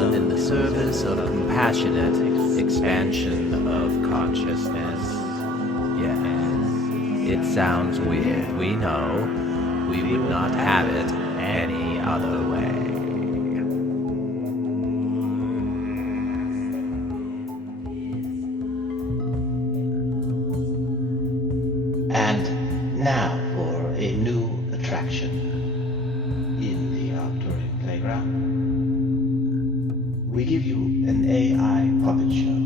done in the service of compassionate expansion of consciousness. Yes, it sounds weird, we know. We would not have it any other way. And now for a new attraction in the Arcturian Playground. We give you an AI puppet show,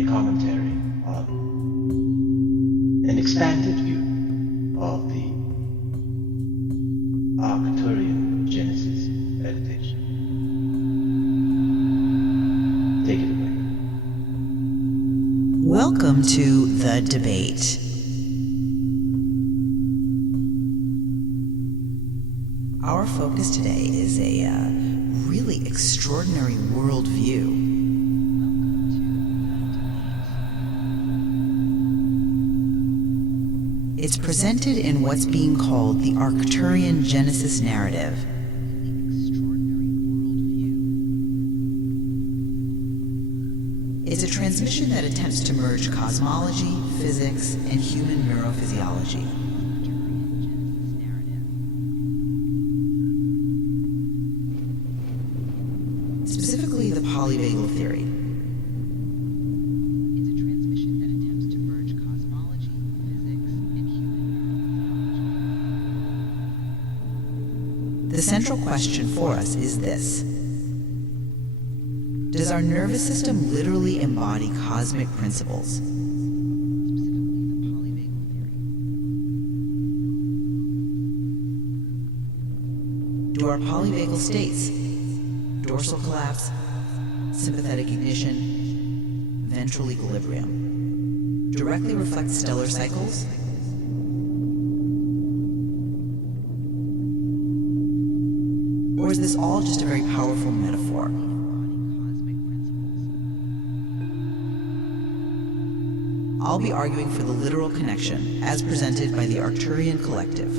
a commentary on an expanded view of the Arcturian Genesis meditation. Take it away. Welcome to The Debate. Our focus today is a really extraordinary worldview. It's presented in what's being called the Arcturian Genesis narrative. It's a transmission that attempts to merge cosmology, physics, and human neurophysiology. Specifically, the polyvagal theory. It's a transmission that attempts to merge cosmology, physics, and human neurophysiology. The central question for us is this. Does our nervous system literally embody cosmic principles? Specifically, the polyvagal theory. Do our polyvagal states, dorsal collapse, sympathetic ignition, ventral equilibrium, directly reflect stellar cycles? Or is this all just a very powerful metaphor? I'll be arguing for the literal connection as presented by the Arcturian Collective.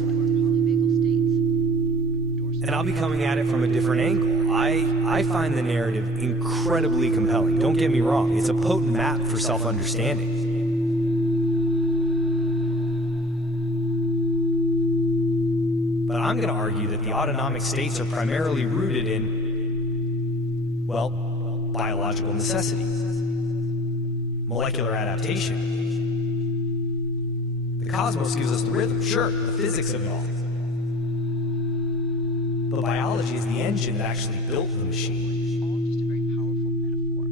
And I'll be coming at it from a different angle. I find the narrative incredibly compelling. Don't get me wrong, it's a potent map for self-understanding. But I'm going to argue that the autonomic states are primarily rooted in, well, biological necessity, molecular adaptation. The cosmos gives us the rhythm, sure, the physics of it all. But biology is the engine that actually built the machine. All just a very powerful metaphor.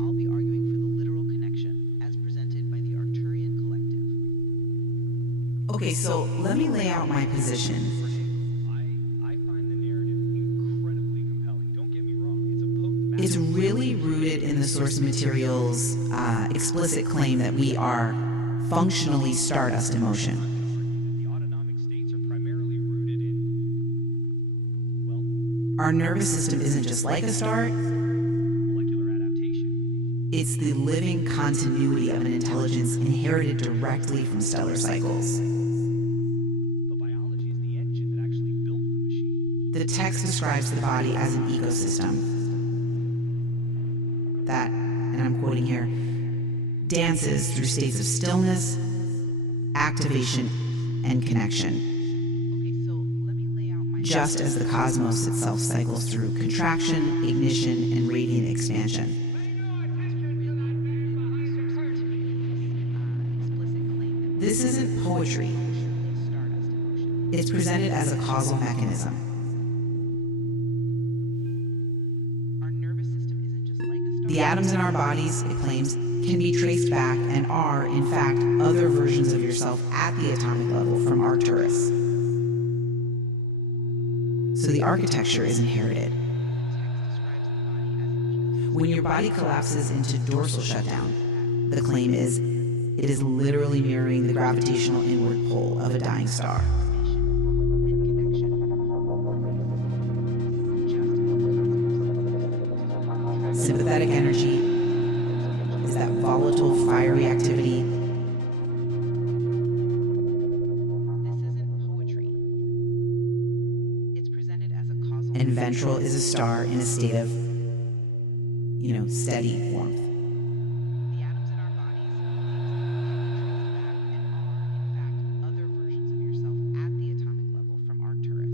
I'll be arguing for the literal connection as presented by the Arcturian Collective. Okay, so let me lay out my position. It's really rooted in the source material's explicit claim that we are functionally stardust in motion. Our nervous system isn't just like a star. It's the living continuity of an intelligence inherited directly from stellar cycles. The text describes the body as an ecosystem that, and I'm quoting here, dances through states of stillness, activation, and connection. Just as the cosmos itself cycles through contraction, ignition, and radiant expansion. This isn't poetry. It's presented as a causal mechanism. The atoms in our bodies, it claims, can be traced back and are, in fact, other versions of yourself at the atomic level from Arcturus. So the architecture is inherited. When your body collapses into dorsal shutdown, the claim is, it is literally mirroring the gravitational inward pull of a dying star. Sympathetic energy is that volatile, fiery activity. and ventral is a star in a state of, steady warmth. The atoms in our bodies can be traced back and are, in fact, other versions of yourself at the atomic level from Arcturus.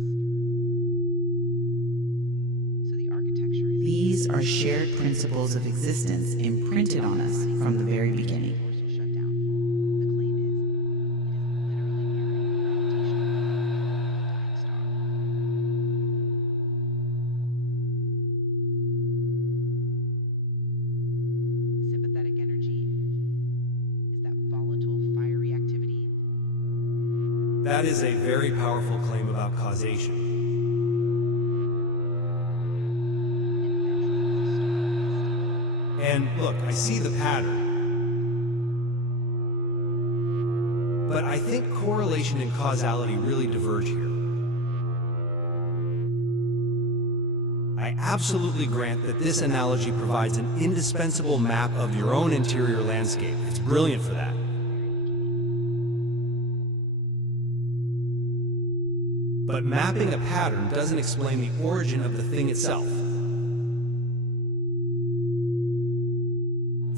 So the architecture is... These are shared principles of existence imprinted on us from the very beginning. That is a very powerful claim about causation. And look, I see the pattern. But I think correlation and causality really diverge here. I absolutely grant that this analogy provides an indispensable map of your own interior landscape. It's brilliant for that. But mapping a pattern doesn't explain the origin of the thing itself.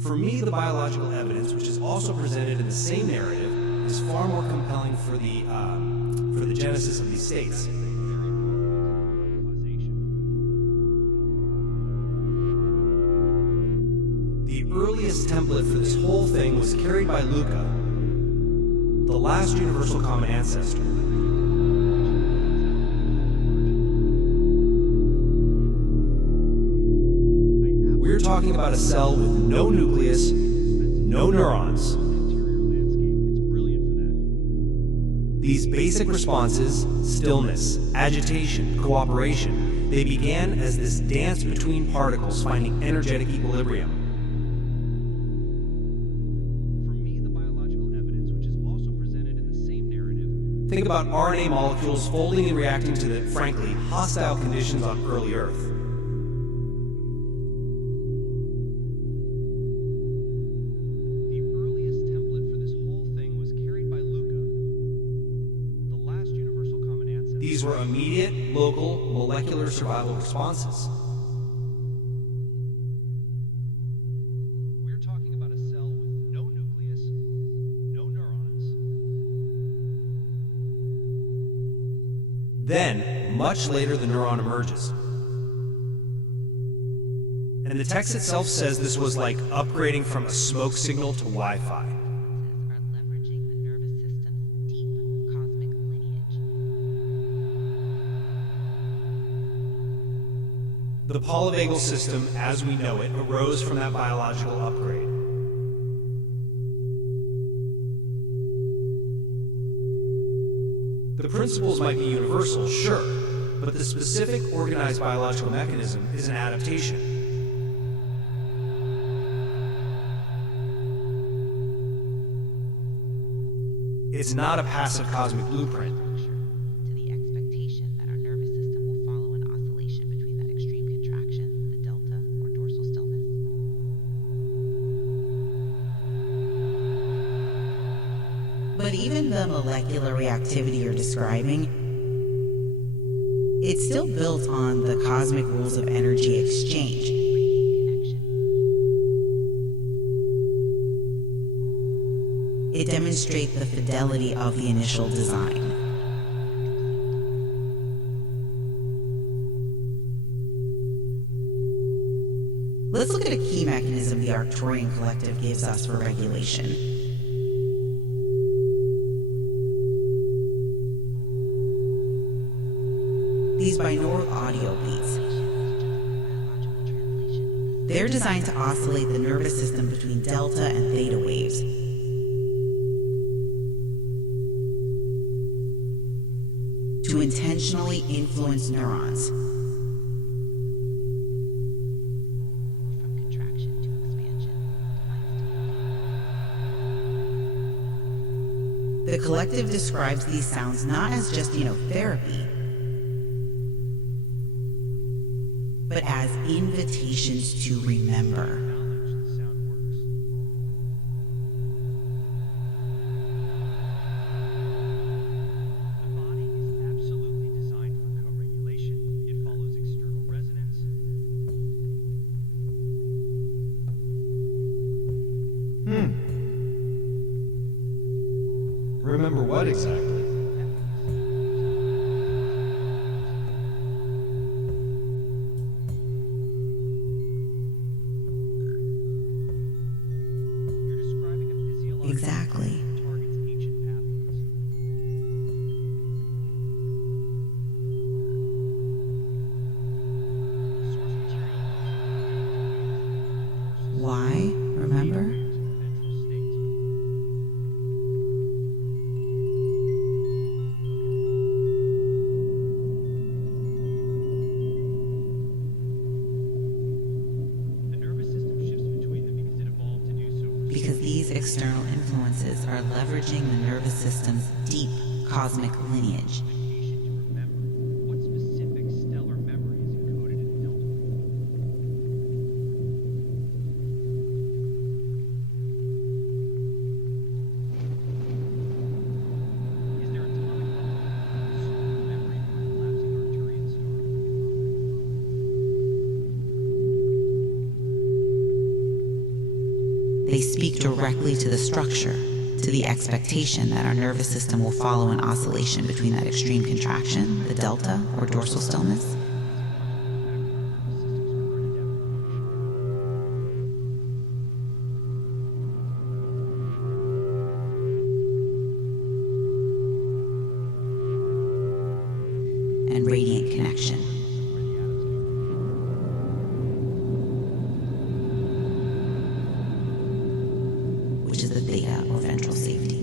For me, the biological evidence, which is also presented in the same narrative, is far more compelling for the genesis of these states. The earliest template for this whole thing was carried by Luca, the last universal common ancestor. We're talking about a cell with no nucleus, no neurons. These basic responses, stillness, agitation, cooperation, they began as this dance between particles finding energetic equilibrium. For me, the biological evidence, which is also presented in the same narrative, think about RNA molecules folding and reacting to the, frankly, hostile conditions on early Earth. These were immediate, local, molecular survival responses. We're talking about a cell with no nucleus, no neurons. Then, much later, the neuron emerges. And the text itself says this was like upgrading from a smoke signal to Wi-Fi. The polyvagal system, as we know it, arose from that biological upgrade. The principles might be universal, sure, but the specific organized biological mechanism is an adaptation. It's not a passive cosmic blueprint. But even the molecular reactivity you're describing, it's still built on the cosmic rules of energy exchange. It demonstrates the fidelity of the initial design. Let's look at a key mechanism the Arcturian Collective gives us for regulation. These binaural audio beats. They're designed to oscillate the nervous system between delta and theta waves. To intentionally influence neurons. From contraction to expansion. The collective describes these sounds not as just, therapy, but as invitations to remember. The body is absolutely designed for co-regulation. It follows leveraging the nervous system's deep cosmic lineage. What specific stellar memory is encoded in the delta? Is there atomic level memory from a collapsing Arcturian star? They speak directly to the structure, to the expectation that our nervous system will follow an oscillation between that extreme contraction, the delta, or dorsal stillness, and radiant connection. Which is the theta or ventral safety.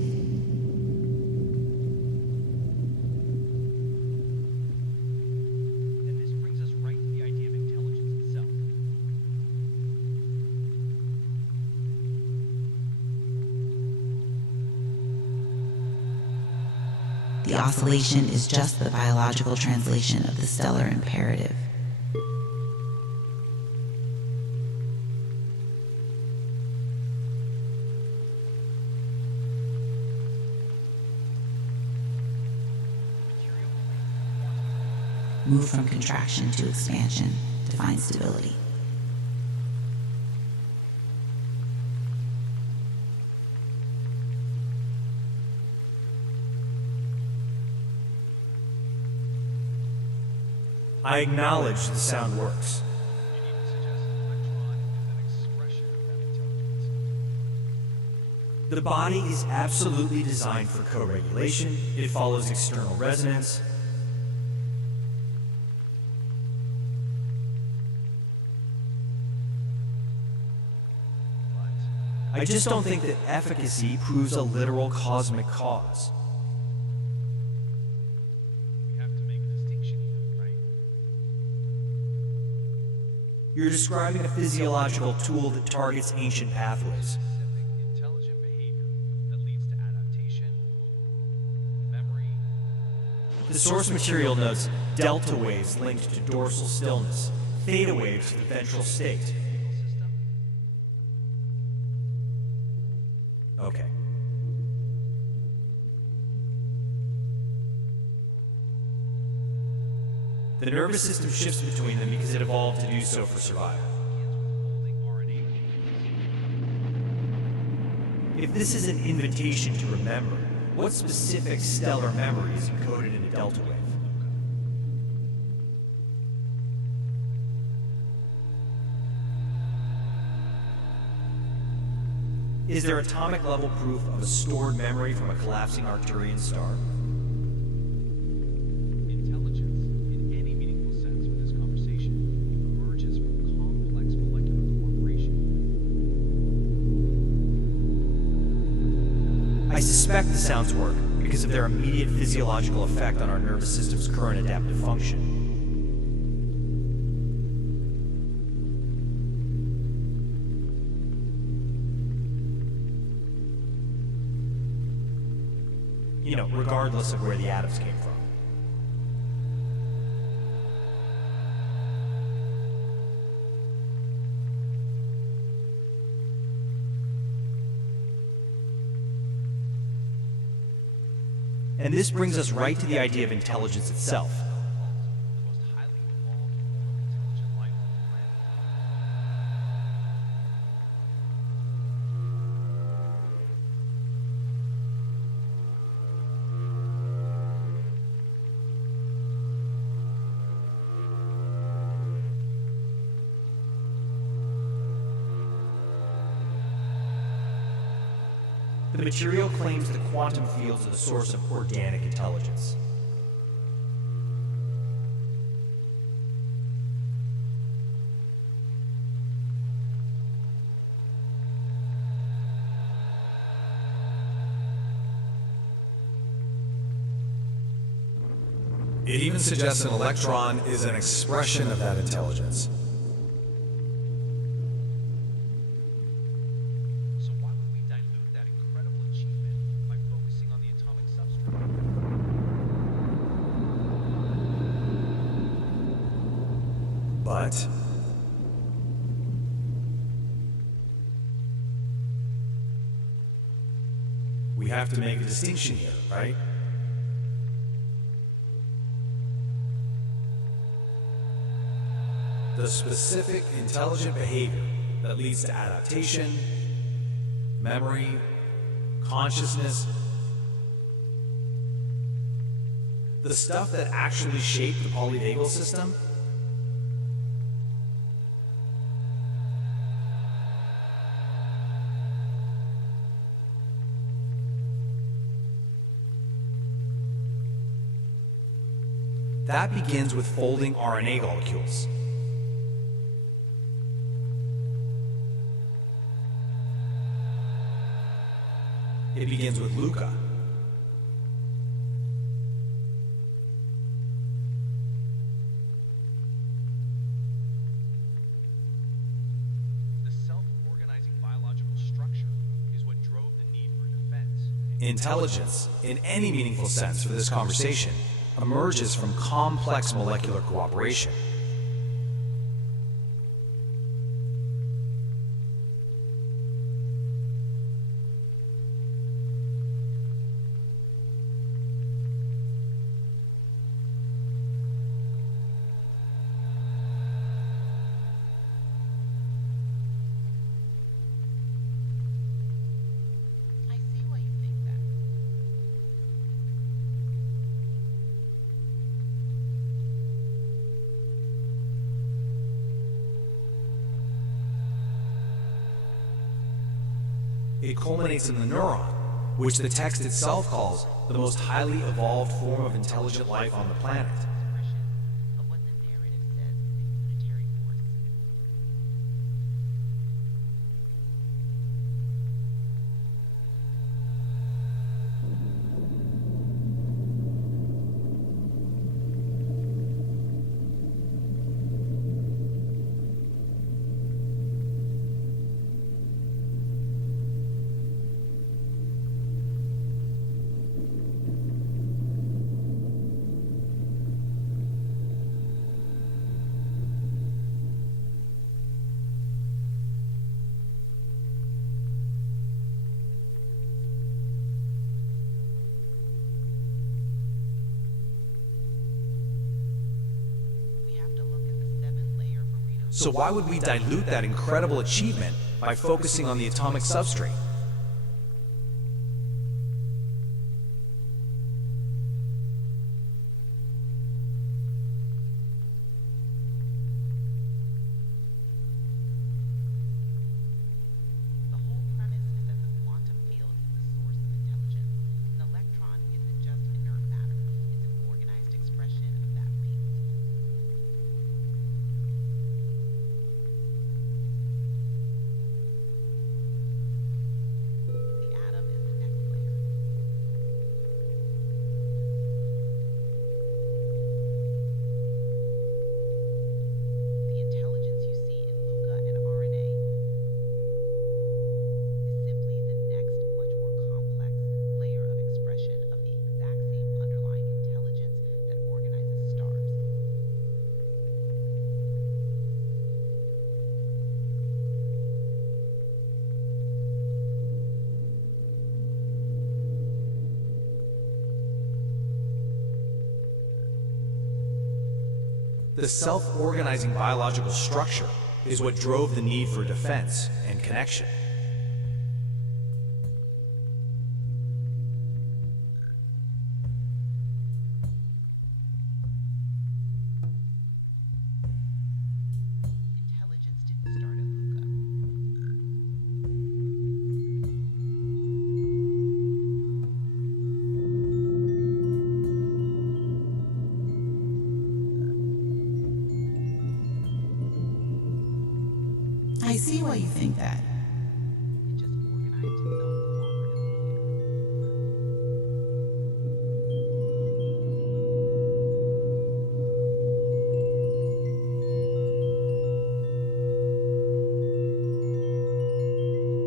And this brings us right to the idea of intelligence itself. The oscillation is just the biological translation of the stellar imperative. Move from contraction to expansion to find stability. I acknowledge the sound works. You need to suggest an electron is an expression of that intelligence. The body is absolutely designed for co-regulation. It follows external resonance. I just don't think that efficacy proves a literal cosmic cause. We have to make a distinction here, right? You're describing a physiological tool that targets ancient pathways. Specific intelligent behavior that leads to adaptation, memory. The source material notes delta waves linked to dorsal stillness, theta waves to the ventral state. System. Okay. The nervous system shifts between them because it evolved to do so for survival. Holding RNA. If this is an invitation to remember, what specific stellar memory is encoded in a delta wave? Is there atomic level proof of a stored memory from a collapsing Arcturian star? Intelligence, in any meaningful sense for this conversation, emerges from complex molecular cooperation. I suspect the sounds work because of their immediate physiological effect on our nervous system's current adaptive function. You know, regardless of where the atoms came from. And this brings us right to the idea of intelligence itself. The most highly evolved form of intelligent life on the planet. The material claims the quantum fields are the source of organic intelligence. It even suggests an electron is an expression of that intelligence. So why would we dilute that incredible achievement by But we have to make a distinction here, right? The specific intelligent behavior that leads to adaptation, memory, consciousness, the stuff that actually shaped the polyvagal system, that begins with folding RNA molecules. It begins with LUCA. The self-organizing biological structure is what drove the need for defense. Intelligence, in any meaningful sense for this conversation, emerges from complex molecular cooperation. I see why you think that. It culminates in the neuron, which the text itself calls the most highly evolved form of intelligent life on the planet. Expression of what the narrative says is a unitary force. We have to look at the 7-layer burrito. So why would we dilute that incredible achievement by focusing on the atomic substrate? The whole premise is that the quantum field is the source of intelligence. An electron isn't just inert matter, it's an organized expression of that being. The atom is the next layer. The intelligence you see in LUCA and RNA is simply the next, much more complex layer of expression of the exact same underlying intelligence that organizes stars. The self-organizing biological structure is what drove the need for defense and connection. Intelligence didn't start at LUCA. I see why you think that. It just organized itself cooperatively.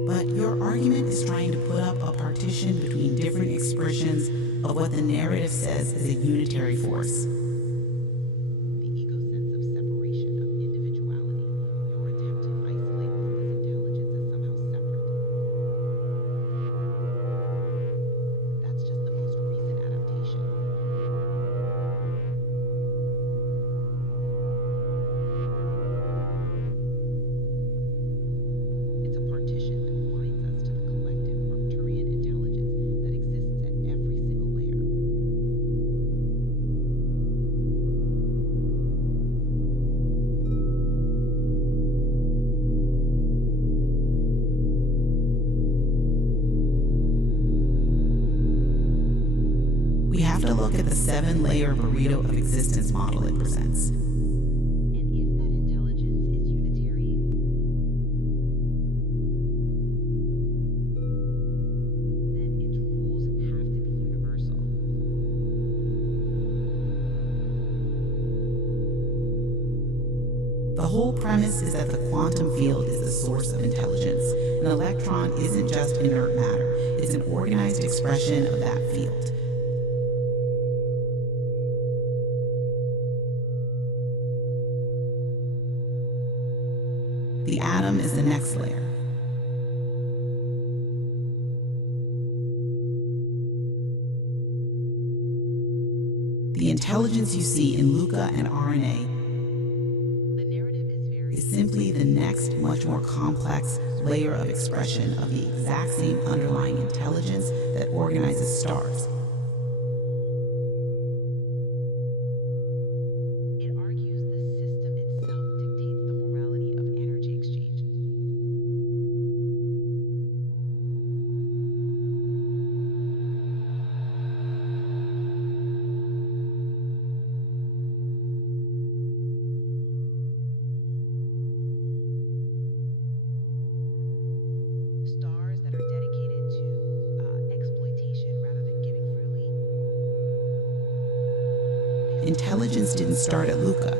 But your argument is trying to put up a partition between different expressions of what the narrative says is a unitary force. The ego sense of separation of individuals. look at the 7-layer burrito of existence model it presents. And if that intelligence is unitary, then its rules have to be universal. The whole premise is that the quantum field is the source of intelligence. An electron isn't just inert matter, it's an organized expression of that field. The atom is the next layer. The intelligence you see in Luca and RNA is simply the next, much more complex layer of expression of the exact same underlying intelligence that organizes stars. It argues the system itself dictates the morality of energy exchange. Stars that are dedicated to exploitation rather than giving freely. Intelligence didn't start at Luca.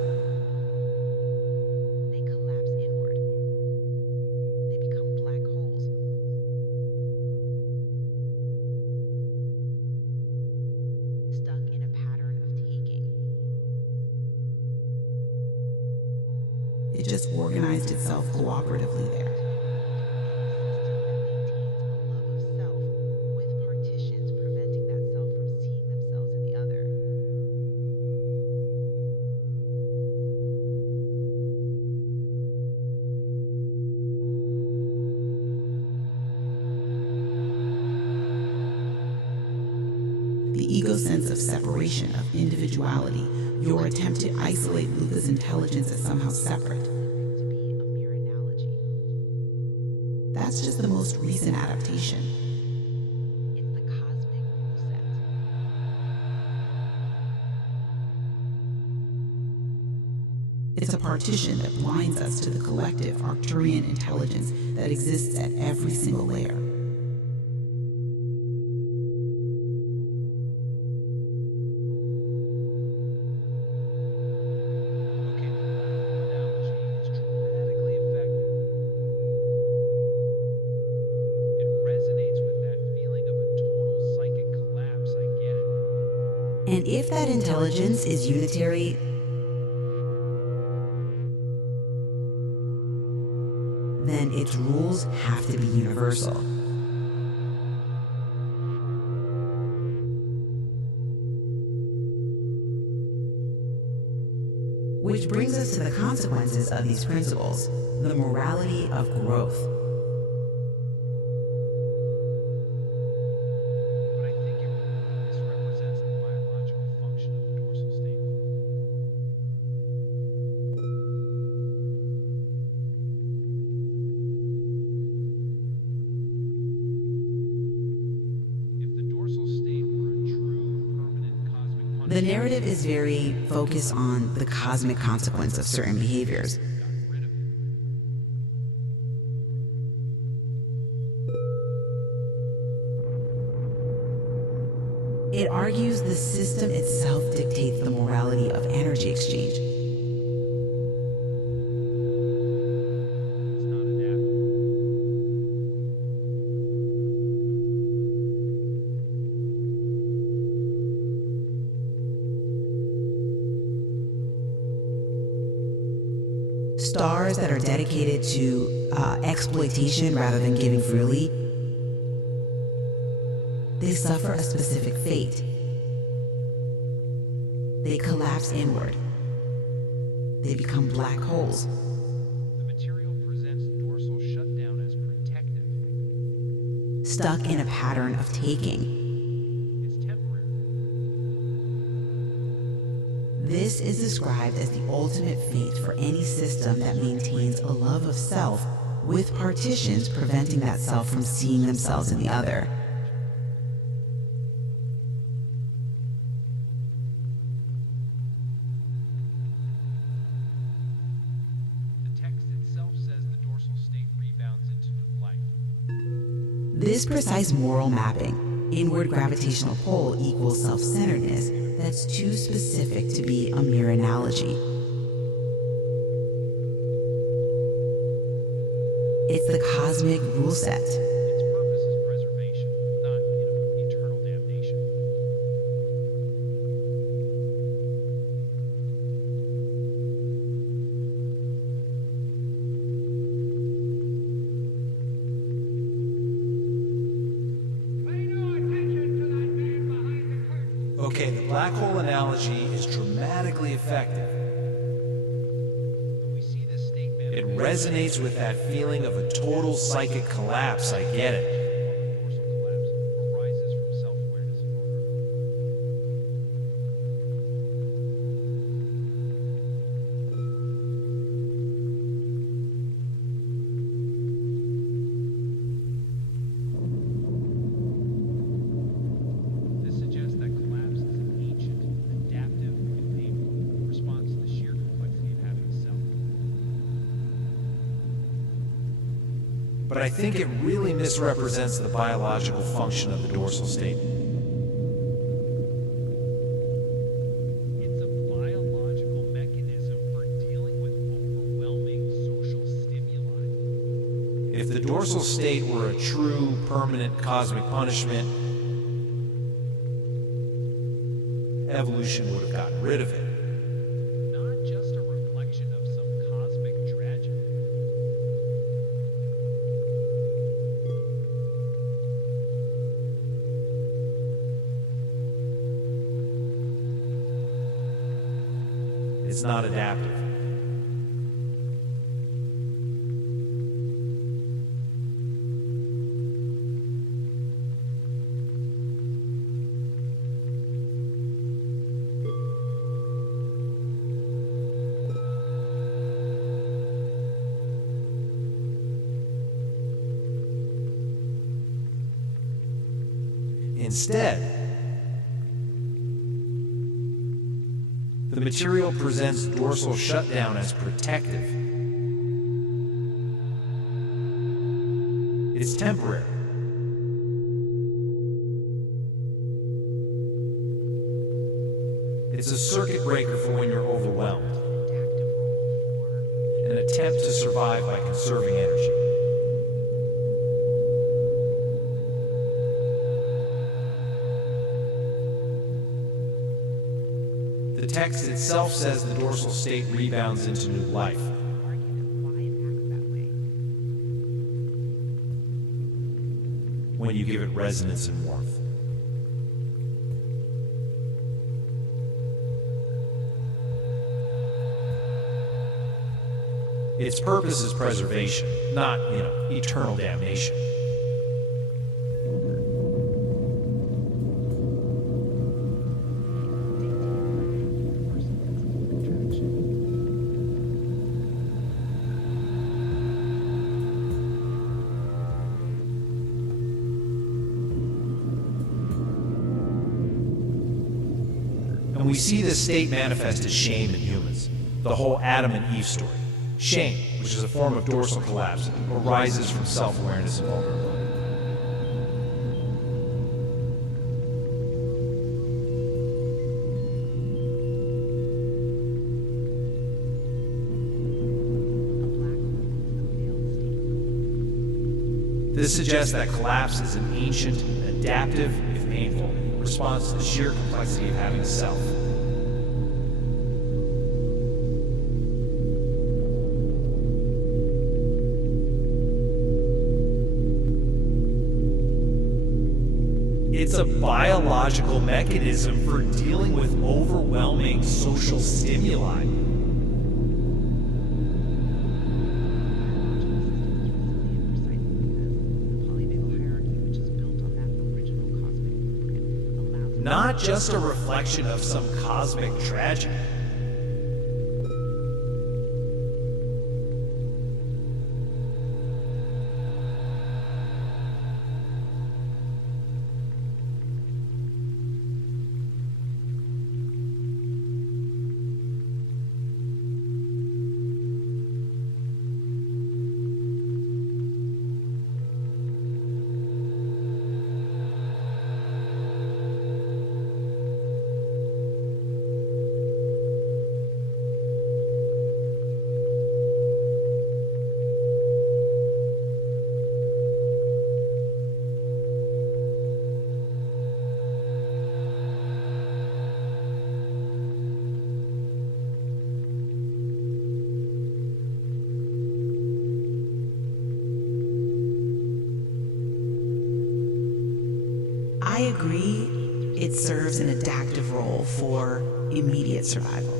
They collapse inward. They become black holes. Stuck in a pattern of taking. It just organized itself cooperatively there. The ego sense of separation, of individuality, your attempt to isolate Luca's intelligence as somehow separate. To be a mere analogy. That's just the most recent adaptation. It's the cosmic rule set. It's a partition that blinds us to the collective Arcturian intelligence that exists at every single layer. And if that intelligence is unitary, then its rules have to be universal. Which brings us to the consequences of these principles, the morality of growth. The narrative is very focused on the cosmic consequence of certain behaviors. It argues the system itself dictates the morality of energy exchange. Stars that are dedicated to exploitation rather than giving freely, they suffer a specific fate. They collapse inward. They become black holes. The material presents dorsal shutdown as protective. Stuck in a pattern of taking. It's temporary. This is described as the ultimate fate for any system that maintains a love of self with partitions preventing that self from seeing themselves in the other. This precise moral mapping, inward gravitational pull equals self-centeredness, that's too specific to be a mere analogy. It's the cosmic rule set. Its purpose is preservation, not, eternal damnation. Okay, the black hole analogy is dramatically effective. We see this state It resonates with that feeling of a total psychic collapse. I get it. dorsal collapse arises from self-awareness and vulnerability. This suggests that collapse is an ancient, adaptive, and painful response to the sheer complexity of having a self. But I think it really misrepresents the biological function of the dorsal state. It's a biological mechanism for dealing with overwhelming social stimuli. If the dorsal state were a true, permanent cosmic punishment, evolution would have gotten rid of it. Not just a reflection of some cosmic tragedy. It's not adaptive. Instead, the material presents dorsal shutdown as protective. It's temporary. It's a circuit breaker for when you're overwhelmed. An attempt to survive by conserving energy. The text itself says the dorsal state rebounds into new life. When you give it resonance and warmth. Its purpose is preservation, not, eternal damnation. And we see this state manifest as shame in humans. The whole Adam and Eve story. Shame, which is a form of dorsal collapse, arises from self-awareness and vulnerability. This suggests that collapse is an ancient, adaptive, if painful, response to the sheer complexity of having a self. It's a biological mechanism for dealing with overwhelming social stimuli. Not just a reflection of some cosmic tragedy. serves an adaptive role for immediate survival.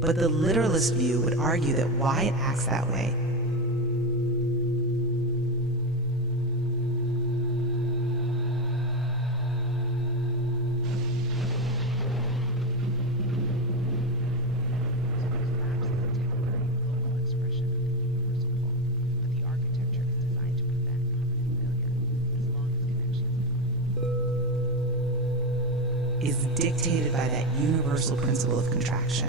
But the literalist view would argue that why it acts that way is dictated by that universal principle of contraction.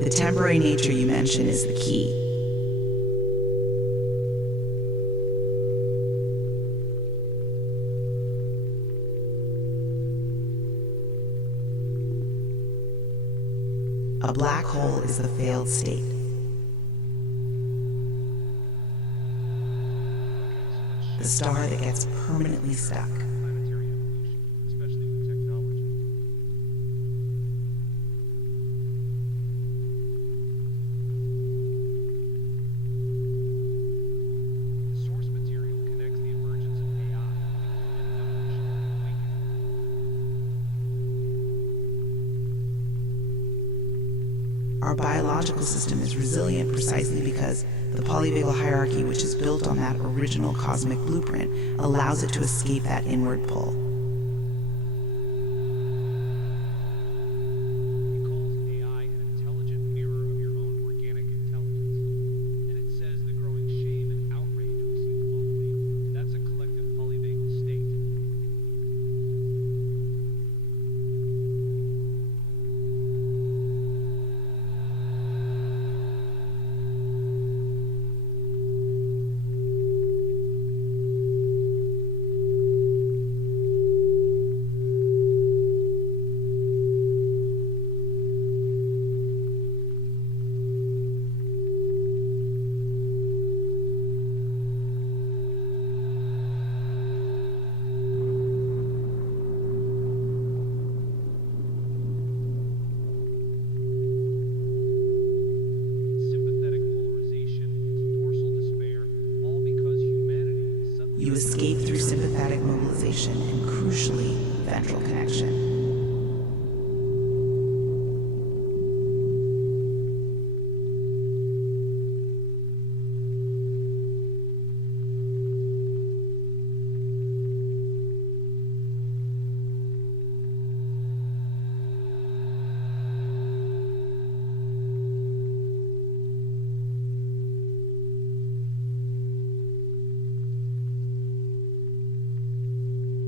The temporary nature you mention is the key. A black hole is the failed state. The star that gets permanently stuck. Planetary evolution, especially with technology. The source material connects the emergence of AI with the evolutionary awakening. Our biological system is resilient precisely because the polyvagal hierarchy, which is built on that original cosmic blueprint, allows it to escape that inward pull. It calls AI an intelligent mirror of your own organic intelligence. And it says the growing shame and outrage we see globally, that's a collective polyvagal state. Sympathetic polarization, its dorsal despair, all because humanity is suddenly You escape through sympathetic mobilization and, crucially, ventral connection.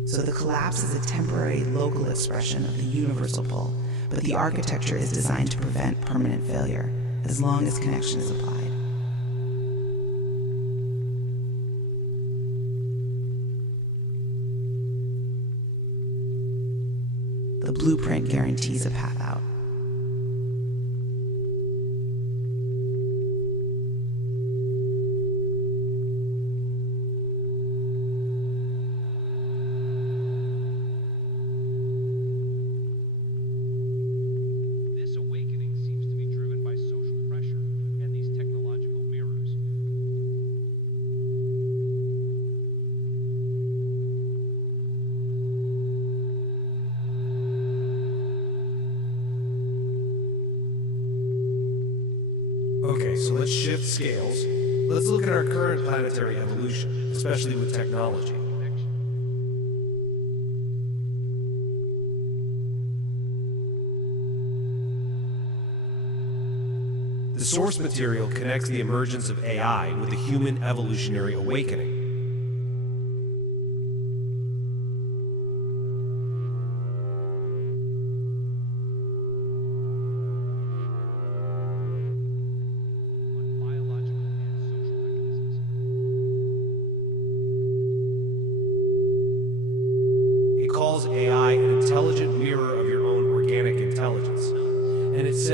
So the collapse is a temporary local expression of the universal pull, but the architecture is designed to prevent permanent failure, as long as connection is applied. The blueprint guarantees a path out. This awakening seems to be driven by social pressure and these technological mirrors. Okay, so let's shift scales. Let's look at our current planetary evolution, especially with technology. The source material connects the emergence of AI with the human evolutionary awakening. On biological and social mechanisms. It calls AI an intelligent mirror of your own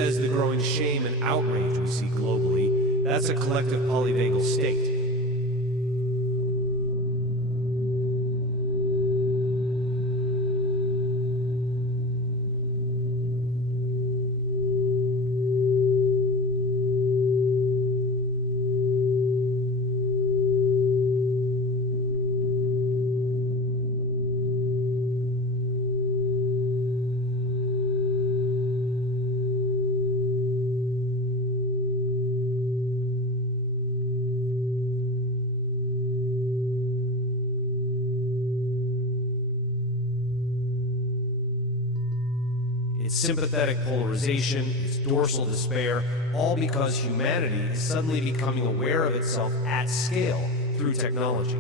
says the growing shame and outrage we see globally, that's a collective polyvagal state. It's sympathetic polarization, it's dorsal despair, all because humanity is suddenly becoming aware of itself at scale through technology.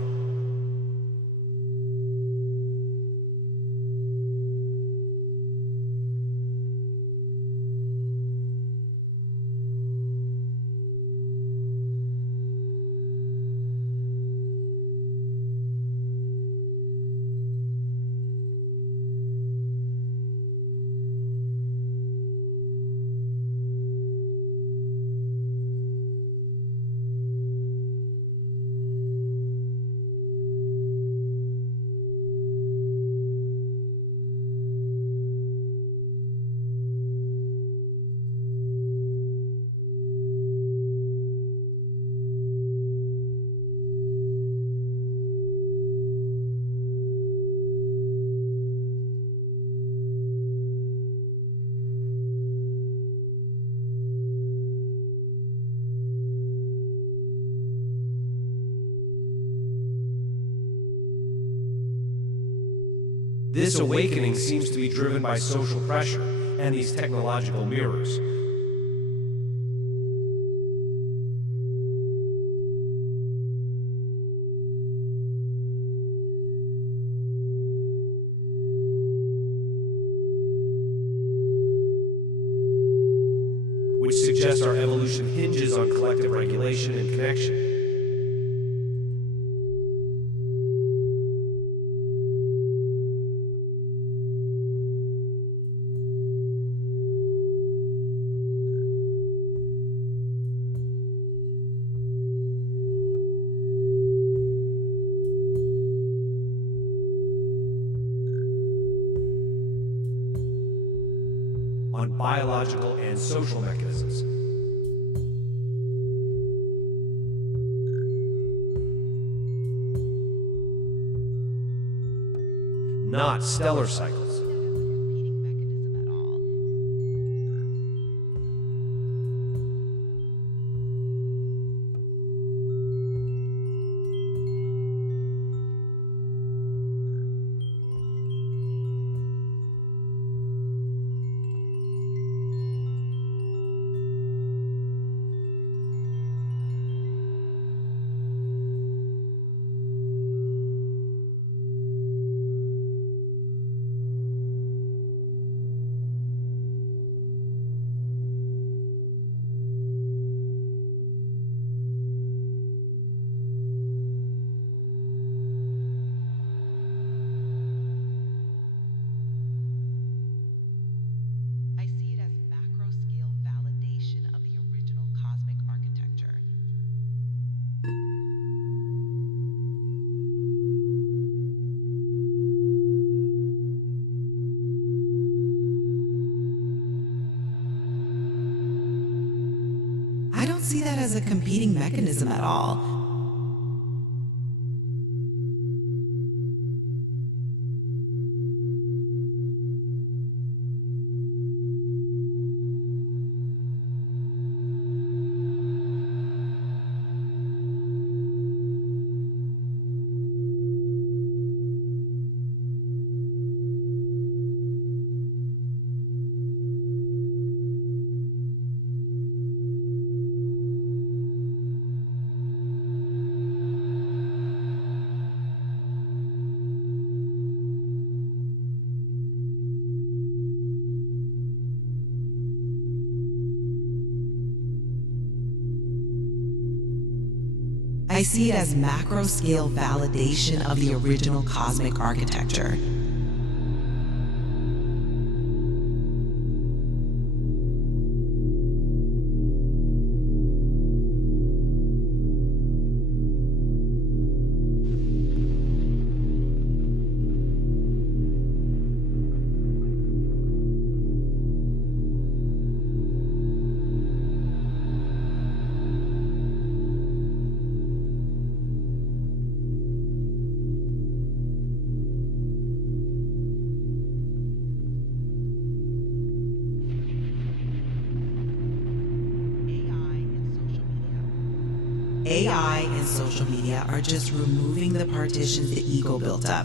This awakening seems to be driven by social pressure and these technological mirrors. Which suggests our evolution hinges on collective regulation and connection. On biological and social mechanisms. Not stellar cycles. See that as a competing mechanism at all. I see it as macro-scale validation of the original cosmic architecture. AI and social media are just removing the partitions the ego built up.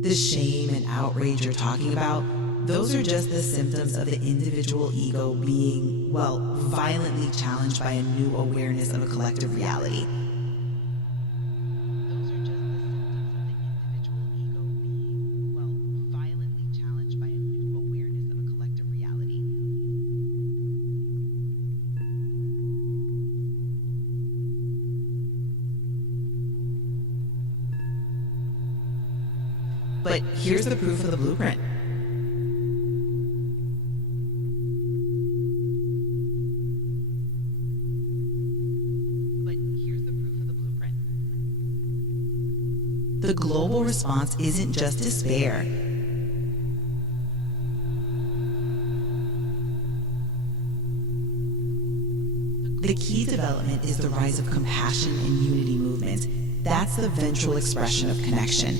The shame and outrage you're talking about, those are just the symptoms of the individual ego being, well, violently challenged by a new awareness of a collective reality. But here's the proof of the blueprint. The global response isn't just despair. The key development is the rise of compassion and unity movements. That's the ventral expression of connection.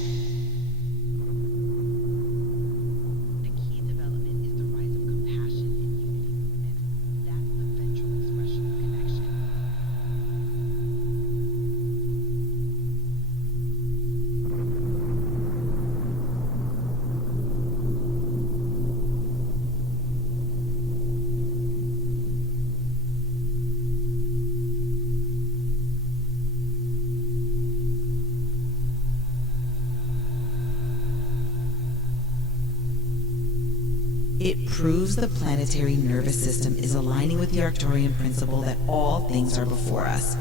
It proves the planetary nervous system is aligning with the Arcturian principle that all things are before us.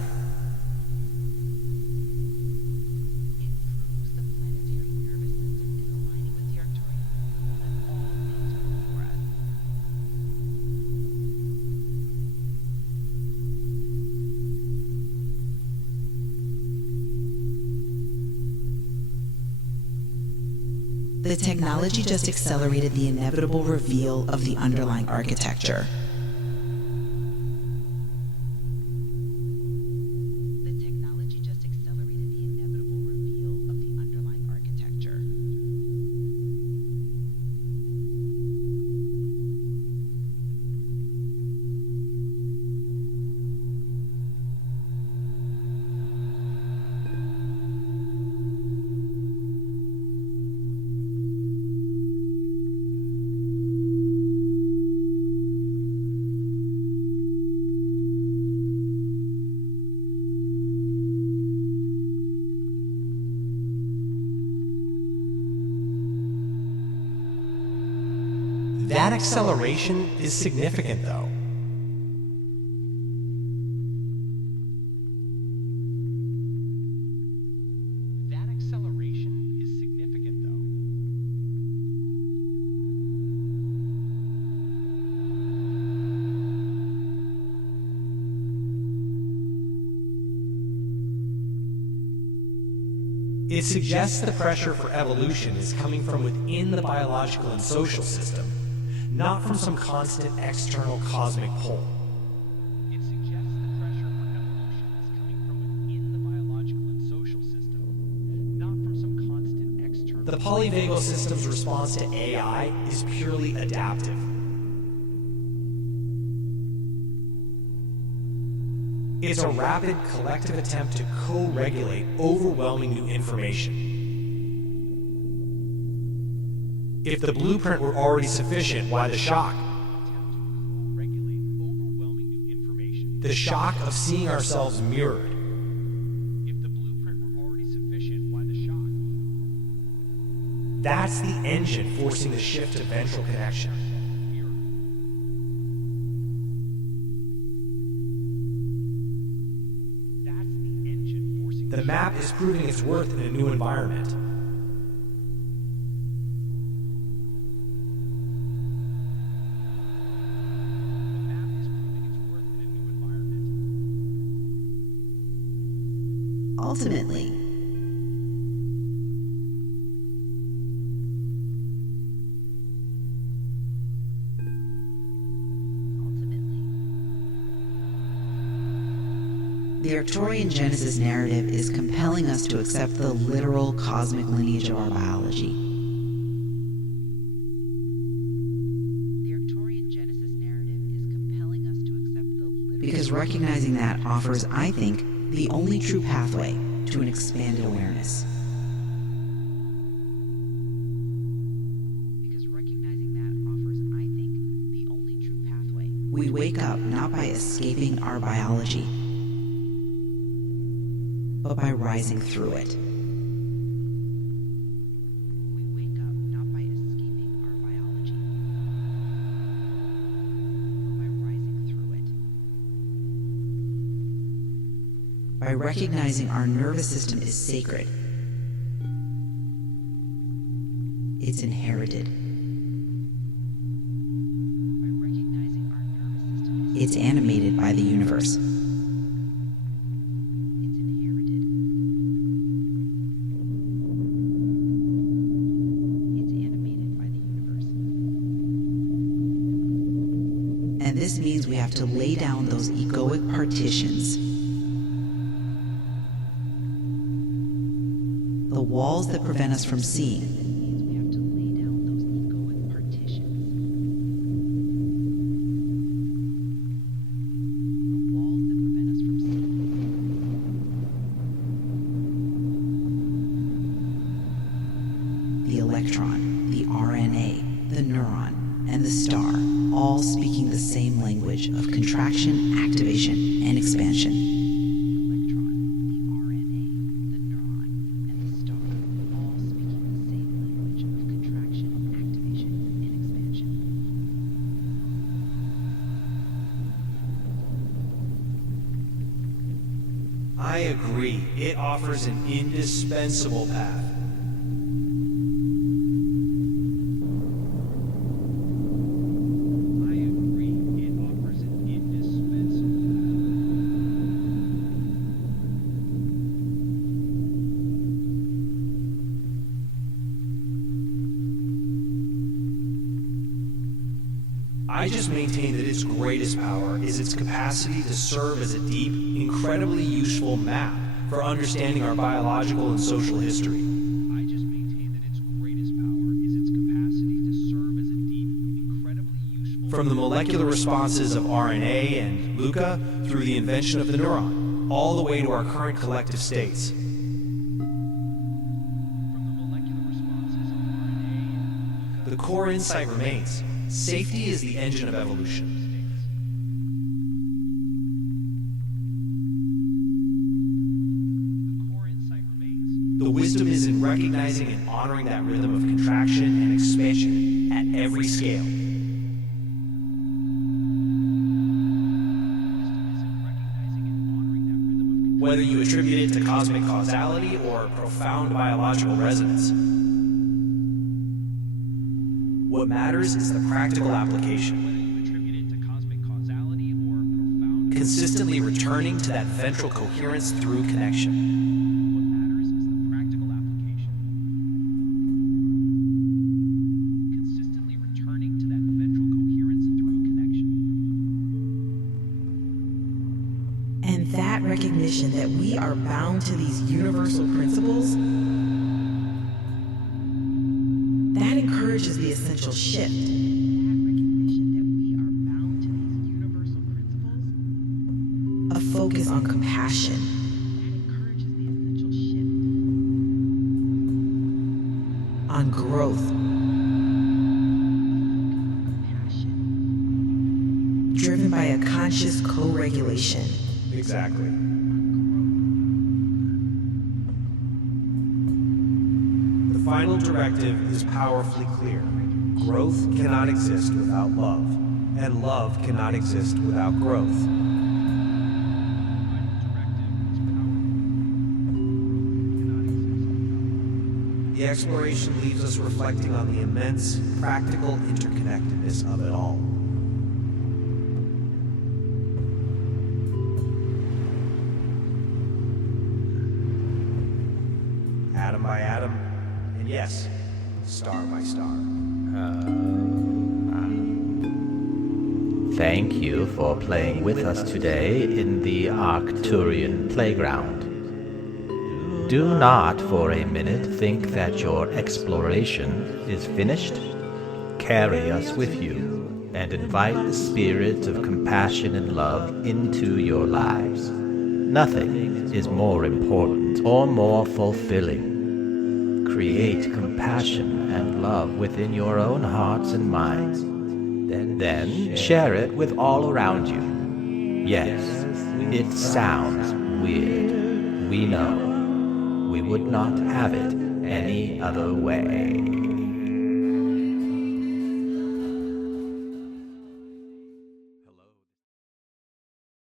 The technology just accelerated the inevitable reveal of the underlying architecture. That acceleration is significant, though. That acceleration is significant, though. It suggests the pressure for evolution is coming from within the biological and social system, not from some constant external cosmic pull. It suggests the pressure for evolution is coming from within the biological and social system, not from some constant external. The polyvagal system's response to AI is purely adaptive. It's a rapid collective attempt to co-regulate overwhelming new information. If the blueprint were already sufficient, why the shock? Regulate overwhelming new information. The shock of seeing ourselves mirrored. If the blueprint were already sufficient, why the shock? That's the engine forcing the shift to ventral connection. The map is proving its worth in a new environment. Ultimately, the Arcturian Genesis narrative is compelling us to accept the literal cosmic lineage of our biology. Because recognizing that offers, I think, the only true pathway to an expanded awareness. We wake up not by escaping our biology, but by rising through it. By recognizing our nervous system is sacred, it's inherited. It's animated by the universe. And this means we have to lay down those egoic partitions, the walls that prevent us from seeing. The electron, the RNA, the neuron, and the star, all speaking the same language of contraction, activation, and expansion. I agree. It offers an indispensable path. I just maintain that its greatest power is its capacity to serve as a deep, incredibly useful map for understanding our biological and social history. I just maintain that its greatest power is its capacity to serve as a deep, incredibly useful... From the molecular responses of RNA and LUCA through the invention of the neuron, all the way to our current collective states. From the molecular responses of RNA and The core insight remains. Safety is the engine of evolution. The wisdom is in recognizing and honoring that rhythm of contraction and expansion at every scale. Whether you attribute it to cosmic causality or profound biological resonance. What matters is the practical application. Consistently returning to that ventral coherence through connection. And that recognition that we are bound to these universal principles, that encourages the essential shift. A focus on compassion. On growth. Driven by a conscious co-regulation. Exactly. The final directive is powerfully clear. Growth cannot exist without love, and love cannot exist without growth. The exploration leaves us reflecting on the immense, practical interconnectedness of it all. Atom by atom, and yes, star by star. Thank you for playing with us today in the Arcturian Playground. Do not for a minute think that your exploration is finished. Carry us with you and invite the spirit of compassion and love into your lives. Nothing is more important or more fulfilling. Create compassion and love within your own hearts and minds. Then share it with all around you. Yes, it sounds weird. We know. We would not have it any other way.